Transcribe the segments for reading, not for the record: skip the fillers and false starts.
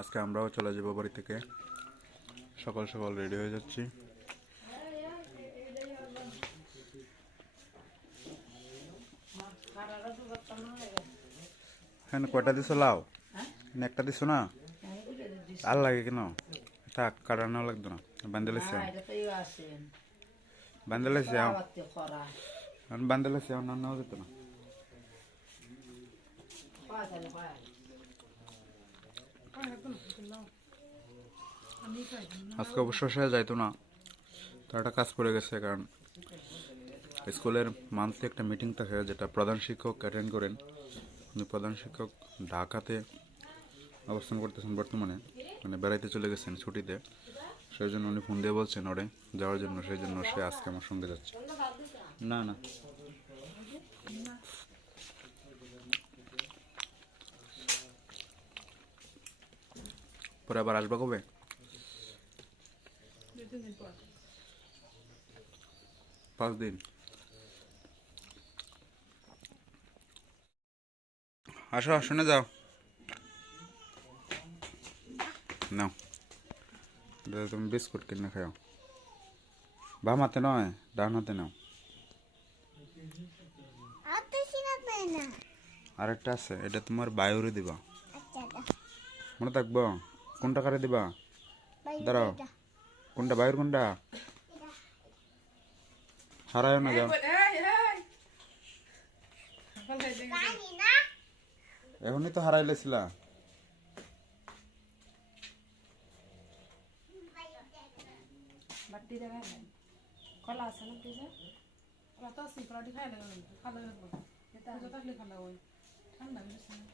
আজকে আমরাও চলে যাবো বাড়ি থেকে। সকাল সকাল রেডি হয়ে যাচ্ছি। হ্যাঁ, কয়টা দিছো লাও? একটা দিছো না? আর লাগে কেন? থাক, কাটানো লাগতো না। বান্দেলেছি বান্দেলেছি বান্দেলেছি অন্য যেত না। আজকে অবশ্য সে যাইতো না, তার একটা কাজ পড়ে গেছে। কারণ স্কুলের মান্থলি একটা মিটিং থাকে, যেটা প্রধান শিক্ষক অ্যাটেন্ড করেন। উনি প্রধান শিক্ষক ঢাকাতে অবস্থান করতেছেন বর্তমানে, মানে বেড়াইতে চলে গেছেন ছুটিতে। সেই জন্য উনি ফোন দিয়ে বলছেন ওরে যাওয়ার জন্য, সেই জন্য সে আজকে আমার সঙ্গে যাচ্ছে। না না, পরে আবার আসবা কবে? 5 দিন। আসো, শুনে যাও। নাও, তুমি বিস্কুট কিনে খাও। বাম হাতে নয়, ডান হাতে নাও। আরেকটা আছে, এটা তোমার বায়ুরে দিবা, মনে থাকবো। কোনটা কারে দিবা? দাঁড়াও, কোনটা বায়ুর, কোনটা? হারায় না যাও। এখনই তো হারাইলেছিলা। কলা আছে না ফ্রিজে? কলা তো আছে, কলাটি খাই লাগবে, খাওয়া লাগবে। এটা যত থাকলে খাওয়া ওই ঠান্ডা বেশি না।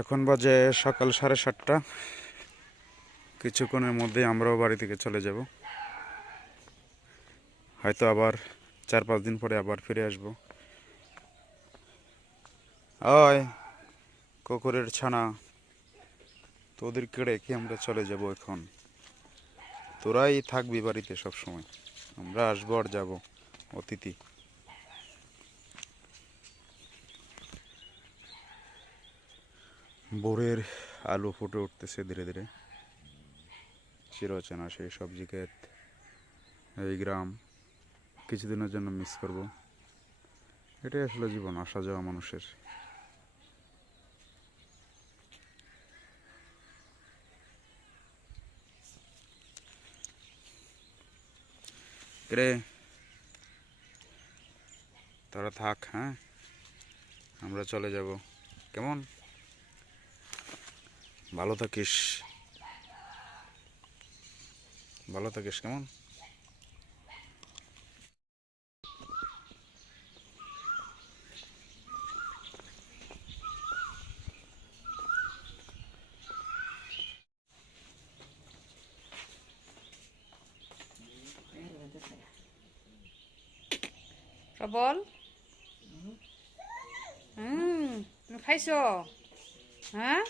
এখন বাজে সকাল 7:30। কিছুক্ষণের মধ্যে আমরাও বাড়ি থেকে চলে যাব। হয়তো আবার 4-5 দিন পরে আবার ফিরে আসব। ওই কুকুরের ছানা, তোদের কেড়ে কি আমরা চলে যাব এখন? তোরাই থাকবি বাড়িতে সব সময়, আমরা আসবো আর যাব, অতিথি। ভোরের আলো ফুটে উঠতেছে ধীরে ধীরে। চিরচেনা সেই সবজি ক্ষেত, এই গ্রাম কিছুদিনের জন্য মিস করব। এটাই আসলে জীবন, আসা যাওয়া মানুষের। রে, তোরা থাক, হ্যাঁ, আমরা চলে যাব। কেমন? ভালো থাকিস, ভালো থাকিস, কেমন? প্রবল তুমি খাইছো? হ্যাঁ,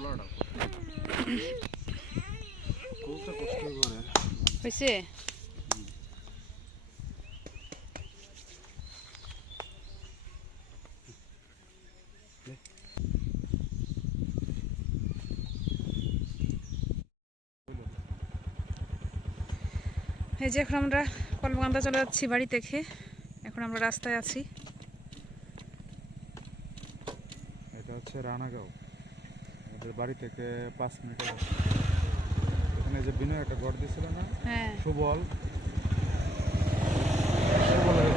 খোলাটা খুলতে কষ্ট করে। হয়েছে? এই যে এখন আমরা কলমকান্দা চলে যাচ্ছি বাড়ি থেকে। এখন আমরা রাস্তায় আছি। এটা হচ্ছে রানাগাঁও, আমাদের বাড়ি থেকে 5 মিনিটের রাস্তা। এখানে যে বিনয় একটা ঘর দিয়েছিল না, হ্যাঁ, সুবলের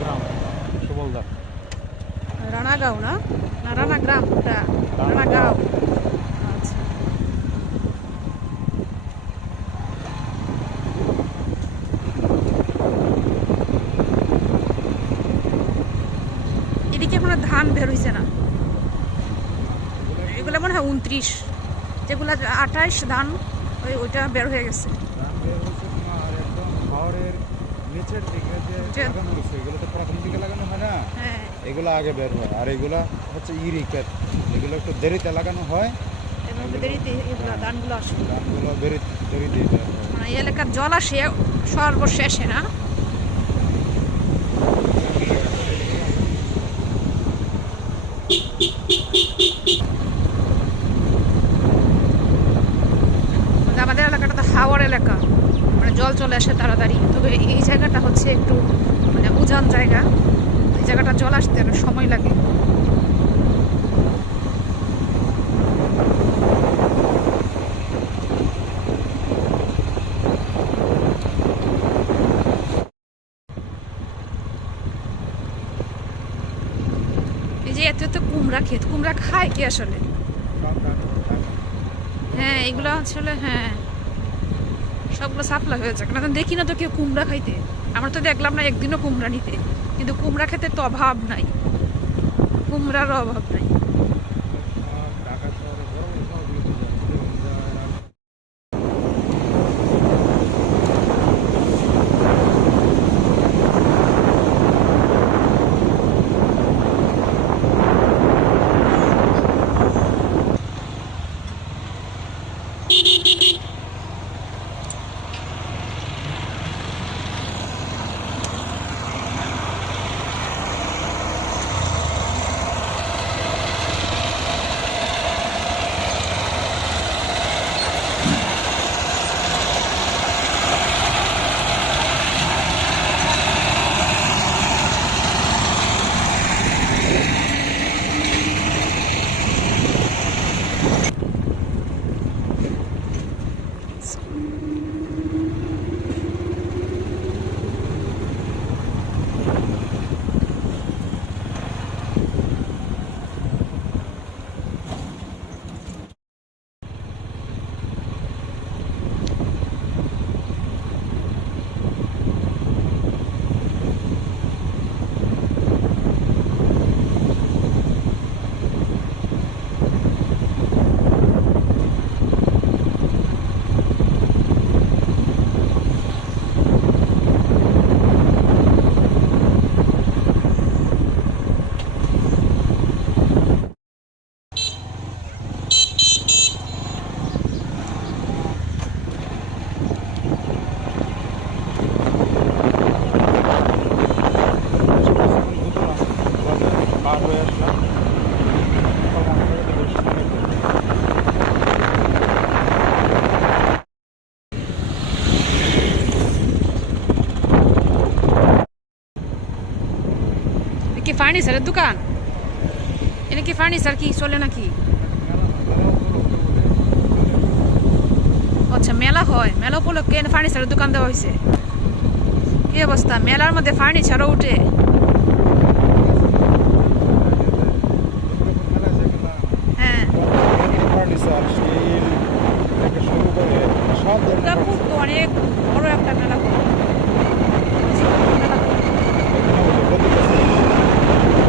গ্রাম, সুবলদা। রানাগাঁও না, না রানাগ্রাম, ওটা রানাগাঁও। আচ্ছা, এদিকে এখনো ধান বের হয়েছে না। এগুলো মনে হয় 29, যেগুলো 28 ধান ওইটা বের হয়ে গেছে। ধান বের হচ্ছে তোমার একদম শহরের নিচের দিকে যে লাগানো হয়েছে, এগুলো তো প্রথম দিকে লাগানো হয় না, হ্যাঁ, এগুলো আগে বের হয়। আর এগুলা হচ্ছে ইরিকেট, এগুলো একটু দেরিতে লাগানো হয়। এবং দেরিতে এগুলো ধানগুলো আসবে। ধানগুলো দেরিতেই বের হয়। মানে এই এলাকার জল আসে সর্বশেষে না। আমাদের এলাকাটা তো হাওড় এলাকা, মানে জল চলে আসে তাড়াতাড়ি। তবে এই জায়গাটা হচ্ছে একটু মানে উজান জায়গা, এই জায়গাটা জল আসতে অনেক সময় লাগে। এই যে এত এত কুমড়া ক্ষেত, কুমড়া খায় কি আসলে? হ্যাঁ, এগুলো আসলে হ্যাঁ সবগুলো সাপ্লাই হয়েছে, কারণ দেখি না তো কেউ কুমড়া খাইতে। আমরা তো দেখলাম না একদিনও কুমড়া নিতে, কিন্তু কুমড়া খেতে তো অভাব নাই, কুমড়ার অভাব নাই। ঢাকা শহরে বড় বড় শহরগুলোতে যায়। পার হয়ে আসলাম। কি ফার্নিচারের দোকান? এটা কি ফার্নিচার কি চলে নাকি? আচ্ছা, মেলা হয়, মেলা উপলক্ষে ফার্নিচারের দোকান দেওয়া হয়েছে। কি অবস্থা, মেলার মধ্যে ফার্নিচারও উঠে? হ্যাঁ, ফার্নিচার, স্টিল থেকে শুরু করে সব ধরনের দুর্গাপুর তো অনেক বড় একটা মেলা হয়।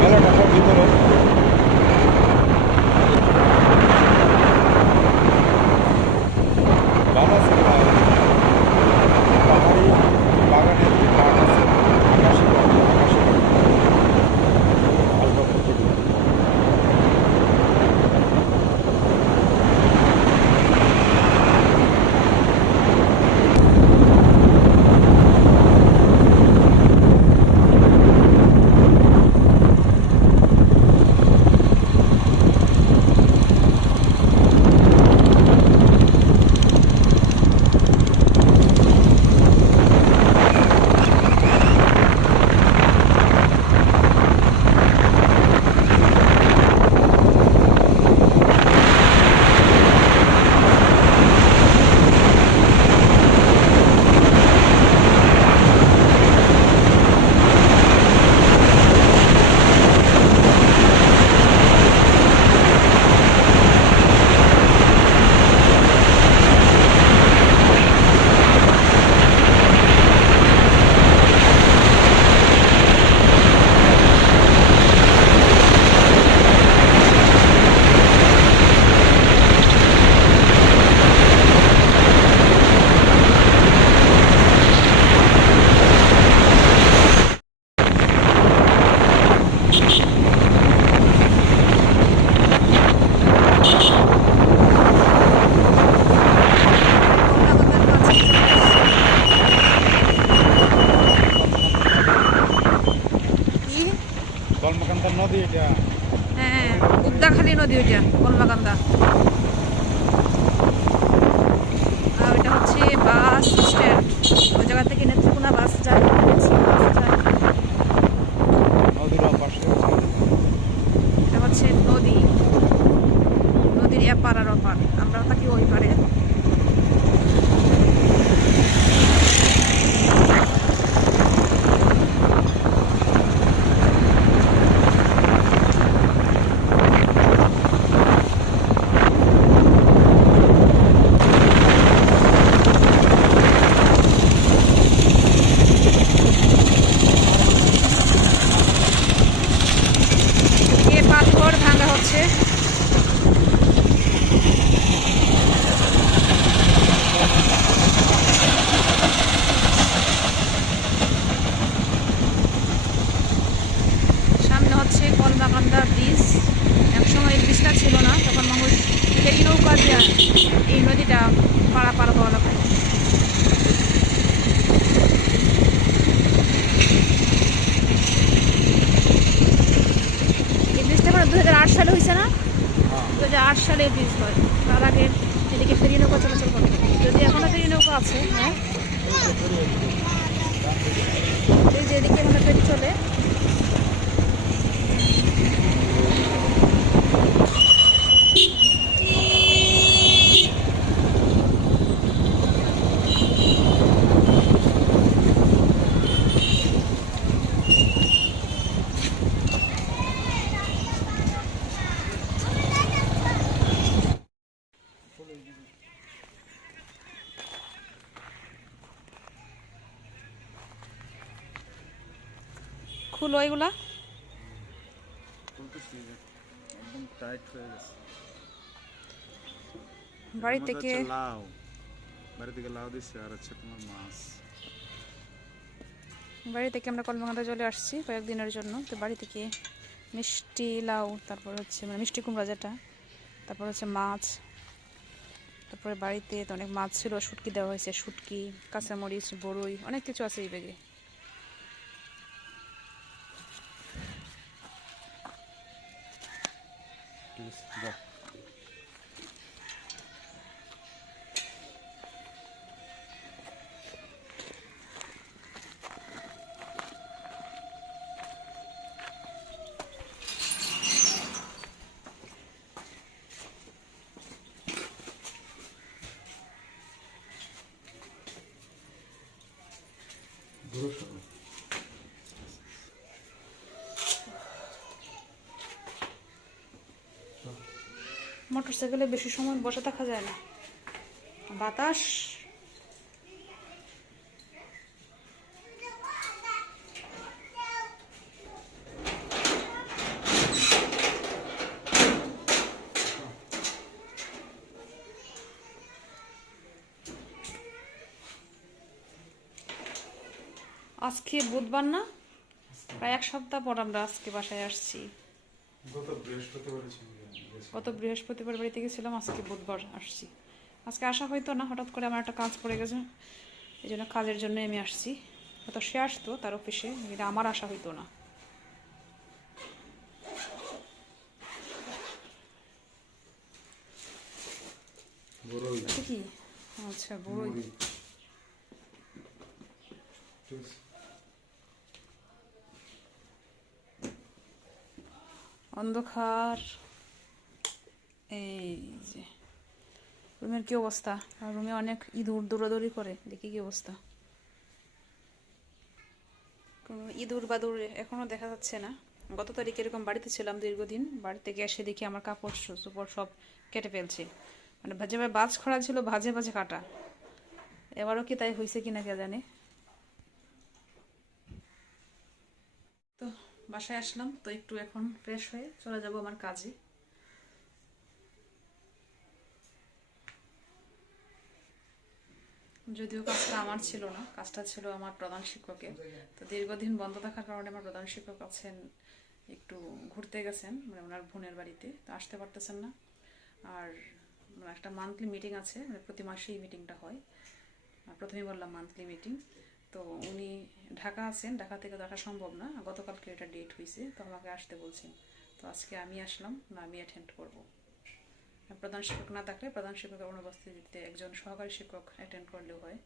মেলাটার ভিতরে বাবা পাহাড়ি বাগানের যে বাঘ আছে, আকাশি বাঘ, কলমাকান্দা। আর এটা হচ্ছে বাস স্ট্যান্ড, ওই জায়গা থেকে নেত্রকোনা বাস যায়, এটা হচ্ছে নদী, নদীর এপার আর ওপার, আমরা থাকি ওই পারে। এ পাথর ভাঙা হচ্ছে। সামনে হচ্ছে কলমাকান্দা ব্রিজ। একসময় এই ব্রিজটা ছিল না, তখন মানুষ ফেরি নৌকা দিয়ে এই নদীটা পারাপার হওয়া লাগতো। এই ব্রিজটা মানে 2008 সালে হয়েছে না? 2008 সালে ব্রিজ হয়। তার আগে এদিকে ফেরি নৌকা চলাচল করে, যদি এখনো ফেরি নৌকা আছে। হ্যাঁ, এই যে এদিকে এখনো ফেরি চলে। খুলো এগুলা। একদম টাইট হয়ে গেছে। বাড়ি থেকে লাউ, বাড়ি থেকে লাউ দিচ্ছে, আর হচ্ছে তোমার মাছ। বাড়ি থেকে আমরা কলমাকান্দা চলে আসছি কয়েকদিনের জন্য। তো বাড়ি থেকে মিষ্টি লাউ, তারপর হচ্ছে মানে মিষ্টি কুমড়া যেটা, তারপর হচ্ছে মাছ, তারপরে বাড়িতে তো অনেক মাছ ছিল, শুটকি দেওয়া হয়েছে, শুটকি, কাঁচামরিচ, বড়ই, অনেক কিছু আছে এই ব্যাগে। ঠিক আছে, যাও। মোটর সাইকেলে বেশি সময় বসে থাকা যায় না, বাতাস। আজকে বুধবার না, প্রায় এক সপ্তাহ পর আমরা আজকে বাসায় আসছি। গত বৃহস্পতিবার বাড়িতে গেছিলাম, আজকে বুধবার আসছি। আজকে আসা হয়তো না, হঠাৎ করে আমার একটা কাজ পড়ে গেছে, এই জন্য কাজের জন্য আমি আসছি। হয়তো সে আসতো তার অফিসে, কিন্তু আমার আসা হইতো না। এটা কি? আচ্ছা, বড়ই। অন্ধকার। এই যে রুমের কি অবস্থা, রুমে অনেক ইঁদুর দৌড়াদৌড়ি করে, দেখি কি অবস্থা। কোনো ইঁদুর বাদুর এখনো দেখা যাচ্ছে না। গত তারিখে এরকম বাড়িতে ছিলাম দীর্ঘদিন, বাড়ি থেকে এসে দেখি আমার কাপড় চোপড় সব কেটে ফেলছে, মানে যেভাবে বাজ খরা ছিল ভাজে ভাজে কাটা। এবারও কি তাই হয়েছে কিনা কে জানে। তো বাসায় আসলাম, তো একটু এখন ফ্রেশ হয়ে চলে যাব আমার কাজে। যদিও কাজটা আমার ছিল না, কাজটা ছিল আমার প্রধান শিক্ষকের। তো দীর্ঘদিন বন্ধ থাকার কারণে আমার প্রধান শিক্ষক আছেন, একটু ঘুরতে গেছেন, মানে ওনার বোনের বাড়িতে, তো আসতে পারতেছেন না। আর একটা মান্থলি মিটিং আছে, মানে প্রতি মাসেই মিটিংটা হয়। প্রথমেই বললাম মান্থলি মিটিং। তো উনি ঢাকা আছেন, ঢাকা থেকে তো আসা সম্ভব না, গতকালকে এটা ডেট হয়েছে, তো আমাকে আসতে বলছেন। তো আজকে আমি আসলাম, না আমি অ্যাটেন্ড করবো। প্রধান শিক্ষক না থাকলে প্রধান শিক্ষকের অনুপস্থিতিতে একজন সহকারী শিক্ষক অ্যাটেন্ড করলেও হয়।